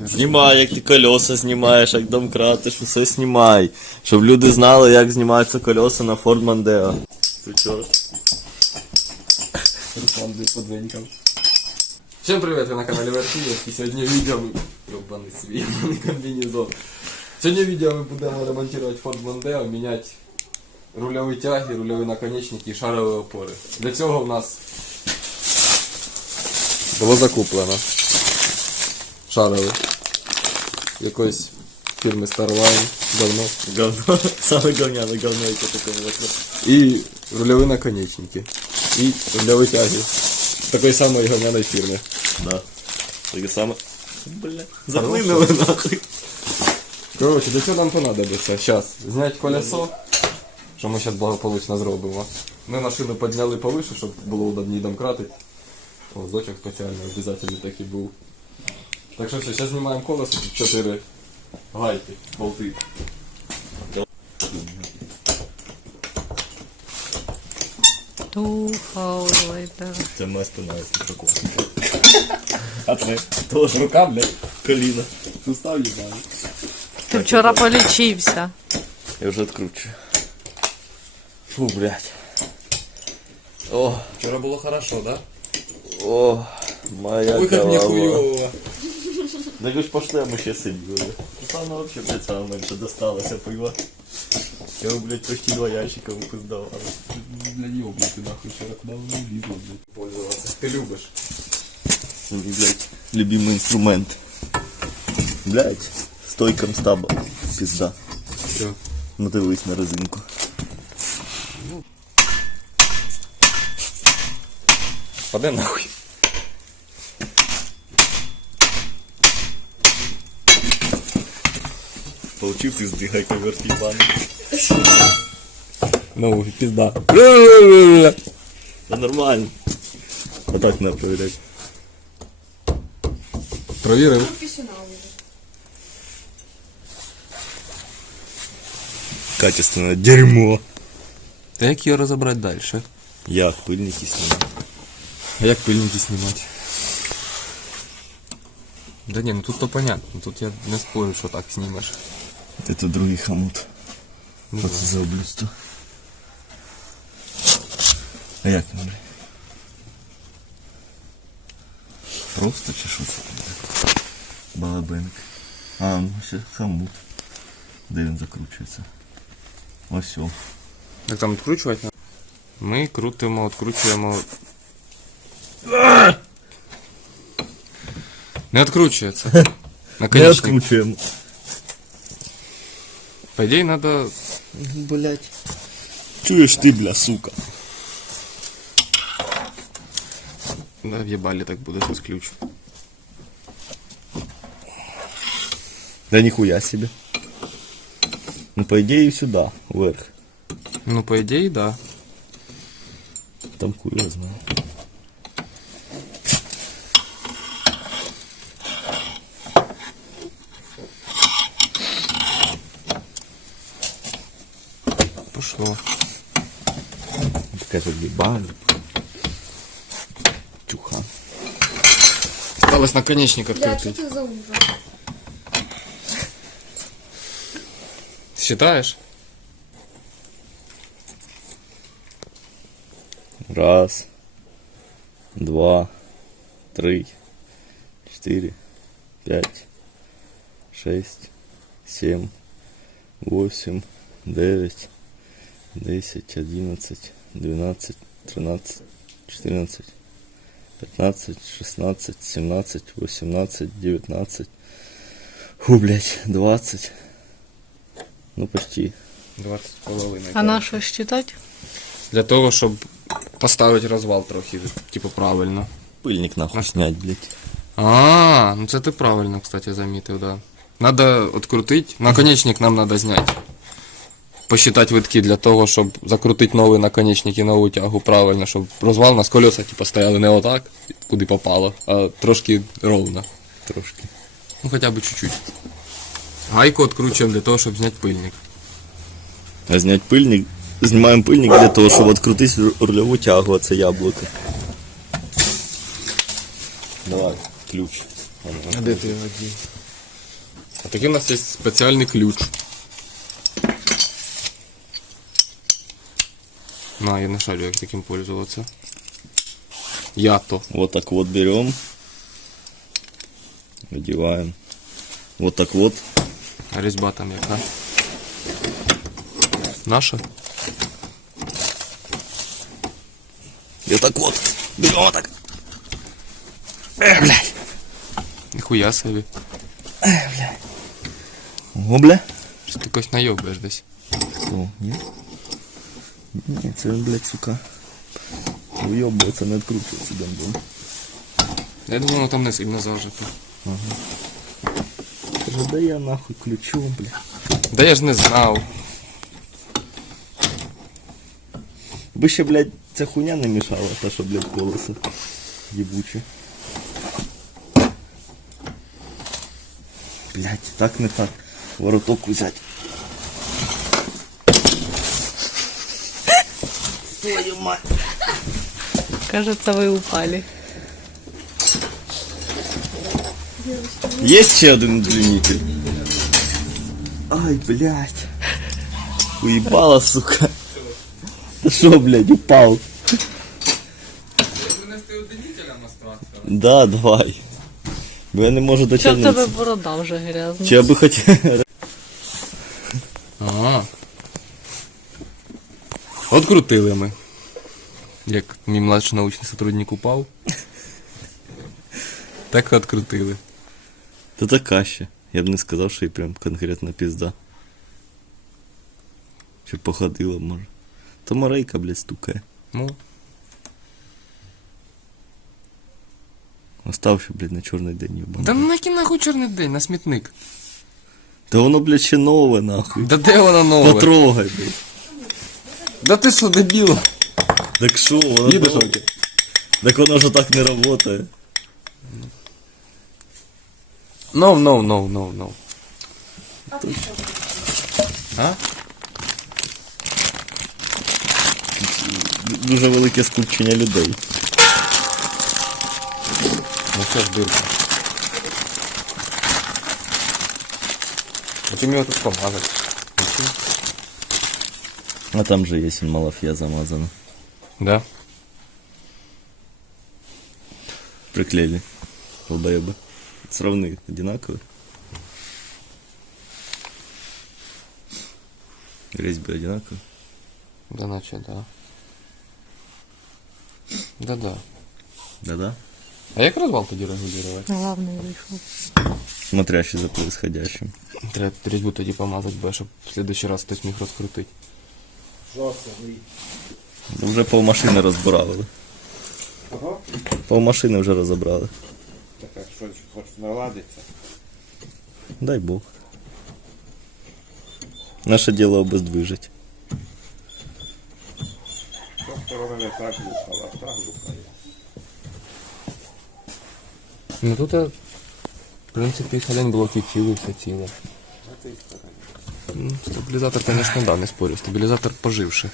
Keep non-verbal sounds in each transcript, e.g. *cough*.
Знімай, як ти колеса знімаєш, як домкратиш, все знімай. Щоб люди знали, як знімаються колеса на Ford Mondeo. Сучок. Руслан десь подзвенькав. Всем привет, вы на канале Вертиев, и сегодня видео мы... Ёбаный свій, ёбаний *laughs* комбінезон. Сьогодні відео ми будемо ремонтувати Ford Mondeo, міняти рульові тяги, рульові наконечники і шарові опори. Для цього в нас було закуплено шарові якоїсь фірми Starline давно. Говно. *laughs* Саме говняне говно, яке таке було. І рульові наконечники. І рульові тяги. Такої самої говняної фірми. Да. Таке саме. Бля. Заклинили нахуй. Короче, для чого нам понадобиться? Сейчас зняти колесо, що ми зараз благополучно зробимо. Ми машину підняли повише, щоб було удобні домкратити. О, зочок спеціальний, обов'язково такий був. Так що все, зараз знімаємо колесо, тут 4 гайки, болти. Two hours later. Це моя спина, якщо таку. А це теж рука, блядь, коліна. Сустав їбали. Ти вчора полічився. Я вже відкручую. Фу, блядь. О, Вчора було хорошо, да? о, моя Виход голова. ніхуйово. Да пошли, а ми ще сиділи. Руслану вообще, блядь, саме менше досталося пиво. Я його, блядь, почти два ящика випиздав. Для ёбнути нахуй вчора куди воно влізло, блядь. Пользуватися. Ти любиш. Блядь, любимый инструмент. Блядь, стойком стаба. Пизда. Все. Ну дивись на резинку. Паде нахуй. Получив пизды, гайка вертибан. Ну, пизда. Да нормально. А так надо проверять. Провірив. Качественное дерьмо. Та як його розібрати далі? Я пыльники снимаю. А як пильники знімати? Да ні, ну тут то понятно. Тут я не спорю, що так знімеш. Это другий хомут. Ну, Що це за облюдство? А як він, блядь? Просто чи що це? таке? Балабенк. А, ну все, хомут. Де він закручується? Ось о. Як там відкручувати? Ми крутимо, відкручуємо. Не відкручується. Не *laughs* Наконечник. відкручуємо. По ідеї, треба Блять. Чуєш ти, бля, сука. Да, в'єбалі так буде щось ключ. Да нихуя себе. Ну, по идее, сюда, вверх. Ну, по ідеї, да. Там хуй я знаю. Же ебали. Чуха. Осталось наконечник Бля, це за ужас? Считаєш? Раз, два, три, четыре, пять, шесть, семь, восемь, девять, десять, одиннадцать, двенадцать, тринадцать, четырнадцать, пятнадцать, шестнадцать, семнадцать, восемнадцать, девятнадцать. Фу, блядь, двадцать. Ну, почти. 20 з половиною. А на що считати? Для того, щоб поставити розвал трохи, типу, правильно. Пыльник нахуй снять, блядь. А, ну це ти правильно, кстати, замітив, да. Надо открутить. Наконечник нам надо зняти. Посчитати витки для того, щоб закрутити новий наконечник і нову тягу правильно, щоб розвал нас колеса типу, стояли не отак, куди попало, а трошки ровно. Трошки. Ну хоча б чуть-чуть. Гайку відкручуємо для того, щоб зняти пильник. А зняти пильник. Знімаємо пильник для того, щоб відкрутити рульову тягу, це яблуко. Давай, ключ. А де ти його дів? А такий у нас є спеціальний ключ. На, я не шарю, як таким пользуватися. Я то. Вот так вот берем. Надеваем. Вот так вот. А різьба там яка? Наша? И вот так вот. Берем вот так. Эх, блядь. Ніхуя собі. О, бля. Що ти якось найобаєш десь. О, ні? Ні, це блядь, сука. Уйобується, не відкручується дамбом. Я думаю, воно там не сильно зажито. Каже, да я нахуй ключу, бля. Да я ж не знав. Би ще, блядь, ця хуйня не мішала, та що, блядь, колесо. Єбуче. Блядь, так не так. Вороток взять. Твою мать. Кажется, ви упали. Есть ще один удлинитель? Ай, блядь. Уебала, сука. Ты шо, блядь, упал? Да, давай. Бо я не можу Що в тебе дотягнутися. борода вже грязна? Чи я би хотів... Ага. От крутили ми. Як мій младший научний сотрудник упав. Так і открутили. Та така ще. Я б не сказав, що і прям конкретно пізда. Чи походила, може. То морейка, блядь, стукає. Ну, Остав ще, блядь, на чорний день їбаний. да нахі нахуй чорний день, на смітник. Та воно, блядь, ще нове, нахуй. Да де вона нове? Потрогай, блядь. Да ти що, дебіл? Так що, воно... Їдеш, нове. Оки? Так воно ж так не работає. No, no, no, no, no. А? Дуже велике скупчення людей. Ну все ж дирка. А чим його тут помазати? Нічим. А там же є він малафія замазана. Да? Приклеили. Долбоебы. Сравны одинаковые. Резьбы одинаковые. Да наче, да. Да-да. Да-да. А як розвал тоді регулювати? Главний вийшов. Смотрящий за происходящим. Треба різьбу тоді помазати, бо щоб в следующий раз хтось міг розкрутити. Вже півмашини розбирали. Ого. Півмашини вже розібрали. Так а що хочеш наладиться? Дай Бог. Наше дело обездвижить. Що сторона не так глухала, так глухає. Ну тут, е, в принципі, салень блоки цілий, все ціле. Стороні. Ну, стабілізатор, звісно, да, не спорю. Стабілізатор поживший.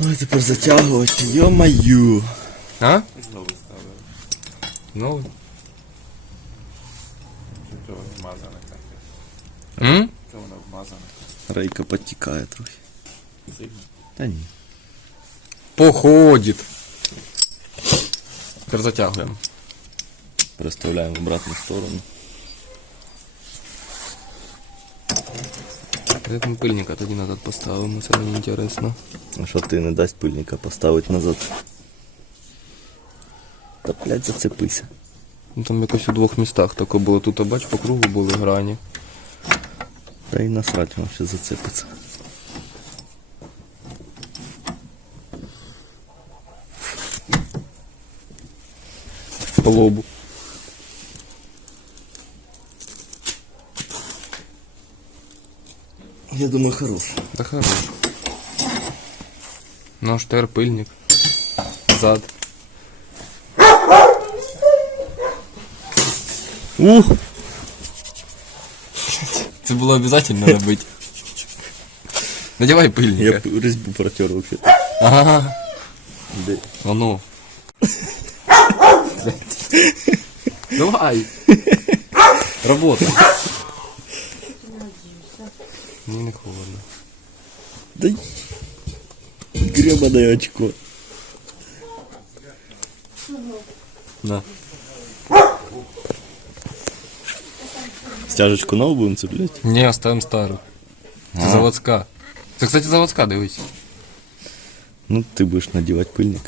Ой, тепер затягувати. Йо-маю. А? Знову ставили. Ну. Що цього вмазане таке? М? Чого воно вмазане? Рейка підтікає трохи. Сильно? Та ні. Походит. Тепер затягуємо. Переставляємо в обратну сторону. Де там пильника тоді назад поставимо, це мені інтересно. А що ти не дасть пильника поставити назад? Та блядь, зацепися. Ну там якось у двох містах таке було. Тут, а бач, по кругу були грані. Та й насрать, воно ще зацепиться. По лобу. Я думаю, хорош. Да хорош. Нож, тер, пыльник. Зад. Ух! Це было обязательно робити. Надевай пыльник. Я резьбу протер вообще. -то. Ага. Да. А ну. *laughs* Давай. Работай. Да гребаное очко. На. Стяжечку нову будемо цеплять? Ні, оставим стару. Це А. заводська. Це, кстати, заводська, дивись. Ну, ти будеш надівати пильник.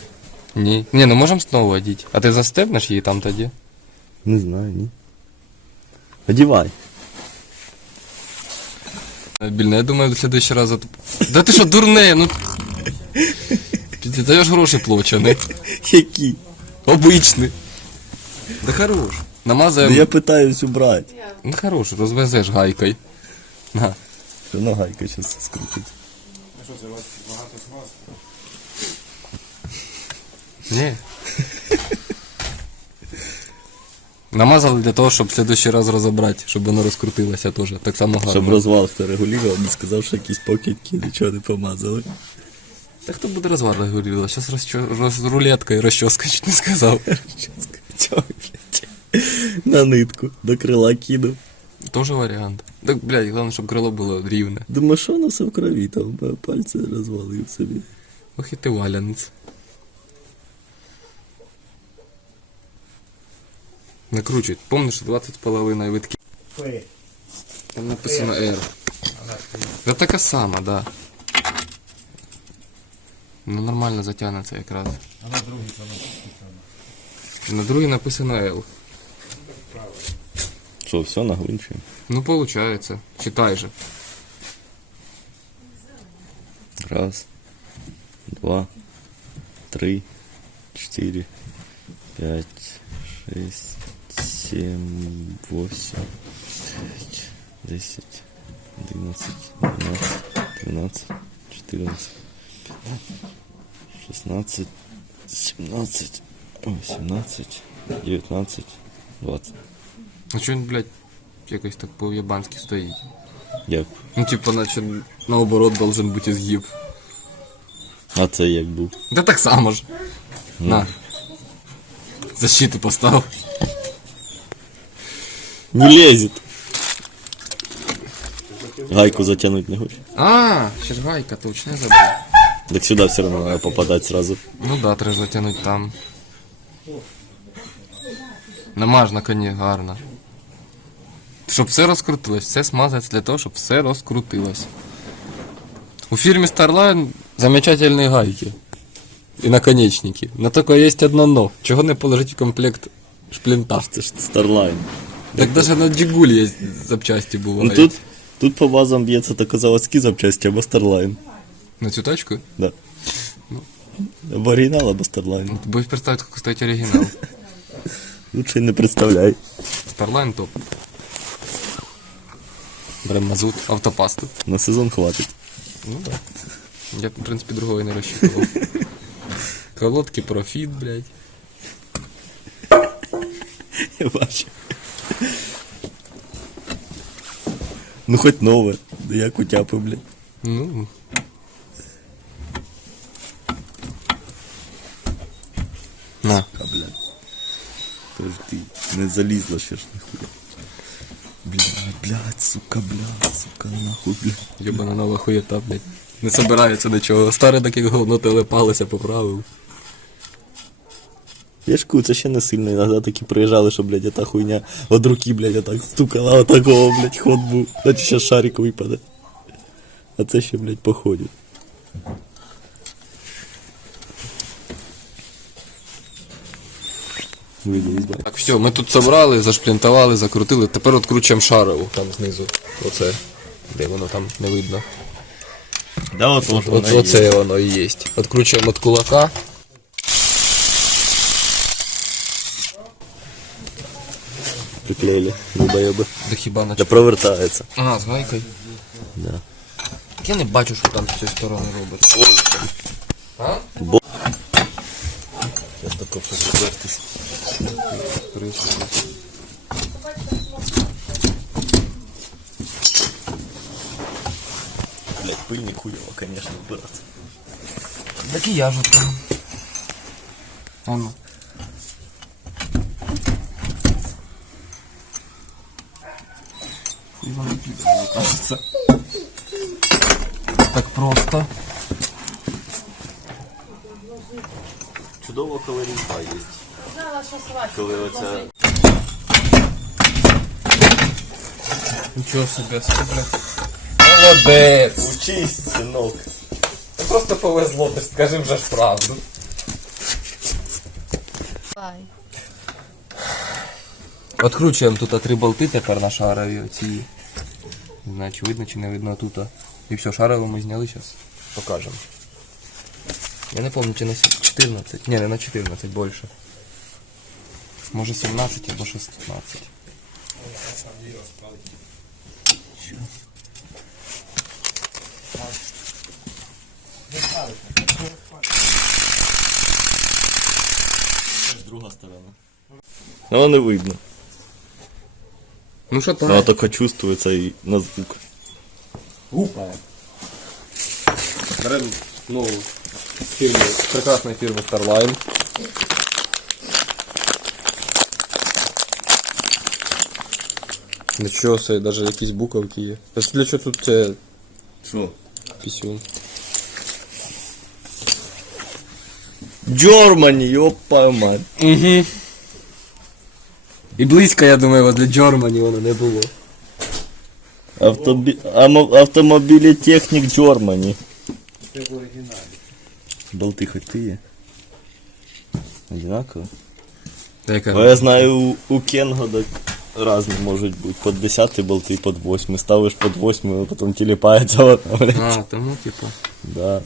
Ні. Ні, ну можемо знову одіти. А ти застебнеш її там тоді? Не знаю, ні. Одівай. Більно, я думаю, в следующий раз... от- Да ти що, дурне, ну... Ти даєш гроші плачені. Які? Обичний. Да хорош. Ну, Намазаємо. я питаюсь убрати. Ну хорош, розвезеш гайкою. На. Що на гайка зараз скрутить. А що це у вас багато смаз? Ні. Намазали для того, щоб в следующий раз розібрати, щоб воно розкрутилося теж. Так само гарно. Щоб розвал хто регулював, не сказав, що якісь покидьки нічого не помазали. Та хто буде розвар регулювати? Зараз розчо... роз... рулетка і розчоска чуть не сказав. *laughs* Цього. На нитку до крила кину. Тоже варіант. Так, блядь, головне, щоб крило було рівне. Думаю, що воно все в крові, там пальці розвалив собі. Ох і ти валянець. Накручують. Помниш, 20 з половиною витків? Там написано R. Це така сама, да. Ну нормально затягнеться якраз. А на другій що написано? На другій написано L. Що, все, нагвинчуємо? Ну, получается. Читай же. Раз, два, три, четыре, пять, шесть, семь, восемь, девять, десять, одиннадцать, двенадцать, тринадцать, четырнадцать, шестнадцать, семнадцать, восемнадцать, девятнадцать, двадцать. А чого він, блядь, якось так по-єбанськи стоїть? Як? Ну, типа, наче наоборот должен бути згиб. А це як був? Да так само ж. На. Защиту постав. Не лезет. Гайку затянуть не хочешь? А, ще ж гайка, точно я забув. Так сюда все равно надо попадать сразу. Ну да, треба ж затягнути там. Намаж на коні гарно. Щоб все розкрутилось, все смазується для того, щоб все розкрутилось. У фірмі Starline замечательні гайки. І наконечники. Но тільки є одно но. Чого не положити в комплект шплінта? Це ж Starline. Так даже на Джигулі є запчасті Ну тут, тут по базам б'ється тільки заводські запчасті або Starline. На цю тачку? Да. Або оригінал, або Starline. Будеш представити, як стоїть оригінал. *laughs* Лучше не представляй. Starline топ. Берем мазут, автопасту. На сезон хватить. Ну да. Я, в принципе, другого не рассчитывал. *laughs* Колодки профит, блядь. Я бачу. Ну хоч нове. Да як у тяпи, блядь. Ну. На. А, блядь. Тож ти не залізла ще ж нахуй. Блядь, блядь, сука, блядь, сука, нахуй, блядь. Єбана нова хуєта, блядь. Не собирається нічого. Старе таке говно телепалося, поправив. Я ж кажу, це ще не сильно. Іногда такі приїжджали, що, блядь, та хуйня от руки, блядь, отак стукала, отакого, блядь, ход був. Наче ще шарик випаде. А це ще, блядь, походить. Так, все, ми тут собрали, зашплінтували, закрутили. Тепер откручуємо шарову там знизу. Оце. Де воно там не видно. Да, от, от, От, оце воно і є. Откручуємо від кулака. Приклеїли, долбоєби. Да хіба на Да провертається. А, з гайкою. Да. Я не бачу, що там з цієї сторони робить. А? Бо... Зараз тако повертись. Блядь, пыльник хуёво, конечно, убираться. Так і я ж там. А ну. Кажеться. так просто. Чудово, коли різьба є. Коли оця Нічого собі, це блядь. Молодець! Учись, синок. Просто повезло, ти ж скажи вже ж правду. Давай. Откручуємо тут три болти тепер на шарові оці. Не знаю, чи видно, чи не видно тут. І все, шарове ми зняли зараз. Покажемо. Я не пам'ятаю, чи на 14. Ні, не на 14, більше. Може 17 або 16. Друга сторона. Ну, не видно. Ну що Вона так? тільки чувствується і на звук. Гупає. Беремо нову фірму, прекрасної фірми Starline. Нічого собі, навіть якісь буковки є. А для чого тут це Що? пісюн? Джормані, йопа мать. Угу. І близько, я думаю, для Джормані воно не було. Автобі... амо- Автомобілі технік Джормані. Це в оригіналі. Болти хоч ти є? Одинаково? Яка? Бо я знаю, у, у Кенго різні можуть бути. Под 10 болти под 8. Ставиш под 8, а потім тіліпається одна, блядь. А, тому типу. Да.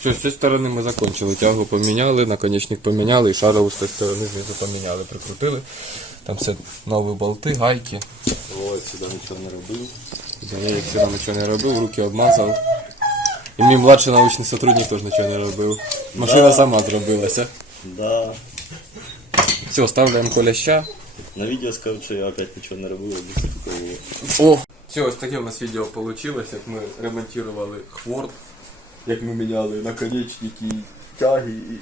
Все, з цієї сторони ми закончили. Тягу поміняли, наконечник поміняли і шарову з тієї сторони знизу поміняли, прикрутили. Там все нові болти, гайки. Ой, сюди нічого не робив. Я як сюди нічого не робив, руки обмазав. І мій младший научний сотрудник теж нічого не робив. Машина сама зробилася. Да. Все, ставляємо коляща. На відео скажу, що я опять нічого не робив, а було. О! Все, ось таке у нас відео вийшло, як ми ремонтували хворд, як ми міняли наконечники, тяги і.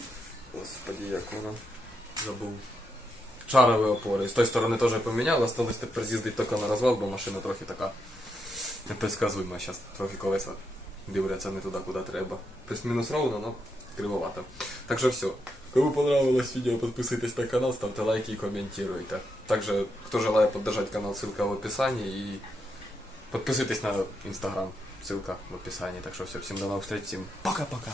Господи, як воно забув. Шарові опори. З тої сторони теж поміняли, осталось тепер з'їздити тільки на розвал, бо машина трохи така непредсказуема. Зараз трохи колеса дивляться не туди, куди треба. Плюс-мінус ровно, але кривовато. Так що все. Кому понравилось видео, подписывайтесь на канал, ставьте лайки и комментируйте. Также, кто желает поддержать канал, ссылка в описании. И подписывайтесь на инстаграм, ссылка в описании. Так что все, всем до новых встреч, всем пока-пока.